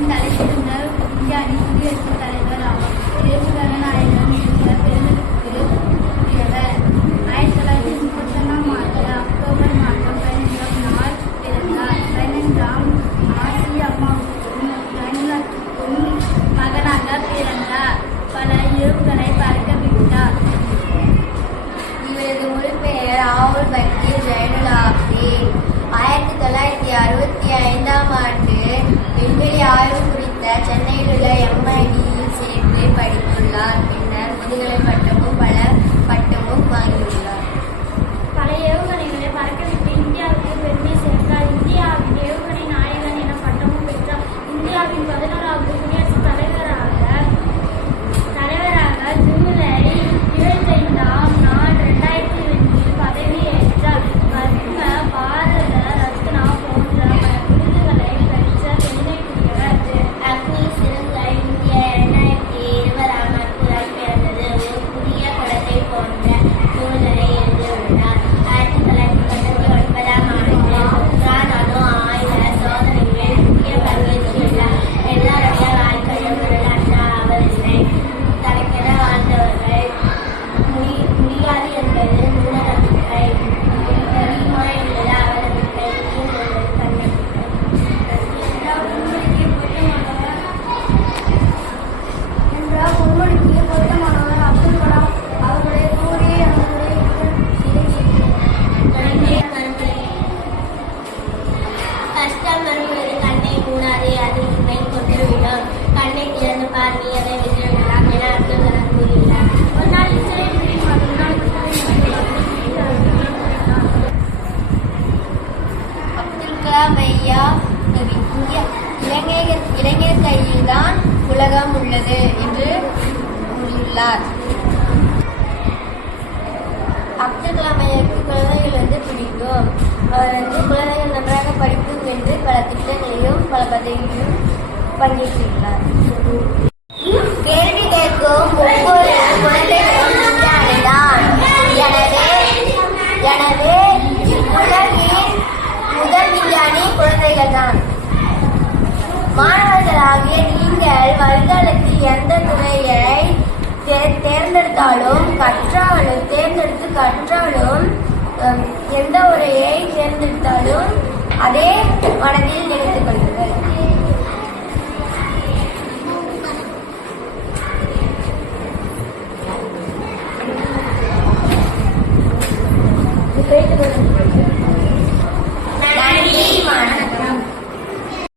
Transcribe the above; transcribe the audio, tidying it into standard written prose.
நாட்டின் தலைசிறந்த விஞ்ஞானி, குடியரசுத் தலைவர் ஆவார். ஜனநாயகம் தேர்ந்தெடுக்கக்கூடியவர். 1931 அக்டோபர் மாதம் 15ஆம் நாள் பிறந்தார். 15ஆம் ஆசி அம்மாவுக்கும் ரணிலாவுக்கும் மகனாக பிறந்தார். பல ஏவுகணை பறக்க விட்டார். இவரது முழு பெயர் ராகுல் பக்கீர் ஜைனுலாப்தீன். 1965ஆம் ஆண்டு விண்வெளி ஆய்வு குறித்த சென்னையில் உள்ள MIT-யில் சேர்ந்து படித்துள்ளார். பின்னர் முதுகலை பட்டமும் பல பட்டமும் வாங்கியுள்ளார். பல ஏவுகணைகளை பறக்கவிட்டு இந்தியாவுக்கு பெருமை சேர்த்தார். இந்தியாவின் ஏவுகணை நாயகன் என பட்டமும் பெற்றார். இந்தியாவின் 11வது குடியரசுத் தலைவராக ஜூலை 25ஆம் நாள் 2002 பதவியேற்றார். பத்ம பாரத ரத்னா போன்ற பல விருதுகளை பெற்ற பெருமைக்குரியவர். அக்னி சிறந்த இந்தியா 2020ஆம் ஆண்டு பிறந்தது. ஒரு புதிய குழந்தை போன்ற சூழலை எழுதியுள்ளார். 1989ஆம் ஆண்டு பொக்ரான் அணு ஆயுத சோதனையில் முக்கிய பங்கேற்றுள்ளார். எல்லாருடைய வாழ்க்கையும் வரலாற்றா அவரில்லை. தனக்கென வாழ்ந்தவர்கள் முடியாது என்பது மூடநம்பிக்கை. முடியுமா என்பது அவரது கையில் உள்ளது. தன்னம்பிக்கை. பொன்மொழிக்கு பொருத்தமானவர் அப்துல் கலாம். அவருடைய கூறிய கஷ்டம் வரும்போது கண்ணை மூடாதே, அது உன்னை கொன்றுவிடும். கண்ணை திறந்து பார், நீ அதை வென்றுவிடலாம் என அப்துல் கலாம் கூறினார். ஒரு நாள் இஸ்ரேல் அப்துல் கலாம் ஐயா, இளைஞர் கையில்தான் உலகம் உள்ளது என்று கூறியுள்ளார். அப்துல் கலாம் ஐயாவுக்கு குழந்தைகள் பிடிக்கும். அவர் குழந்தைகள் நன்றாக படிக்கும் என்று பல திட்டங்களையும் பல பதவிகளையும் பங்கேற்றுள்ளார். கேள்வி கேட்கும் ஒவ்வொரு குழந்தைகளும் விஞ்ஞானிதான். எனவே உலகின் முதல் விஞ்ஞானி குழந்தைகள் தான். மாணவர்களாகிய நீங்கள் வருங்காலத்தில் எந்த துறையை தேர்ந்தெடுத்தாலும் எந்த உரையை தேர்ந்தெடுத்தாலும் அதே மனதில் நினைத்துக் கொள்ளுங்கள்.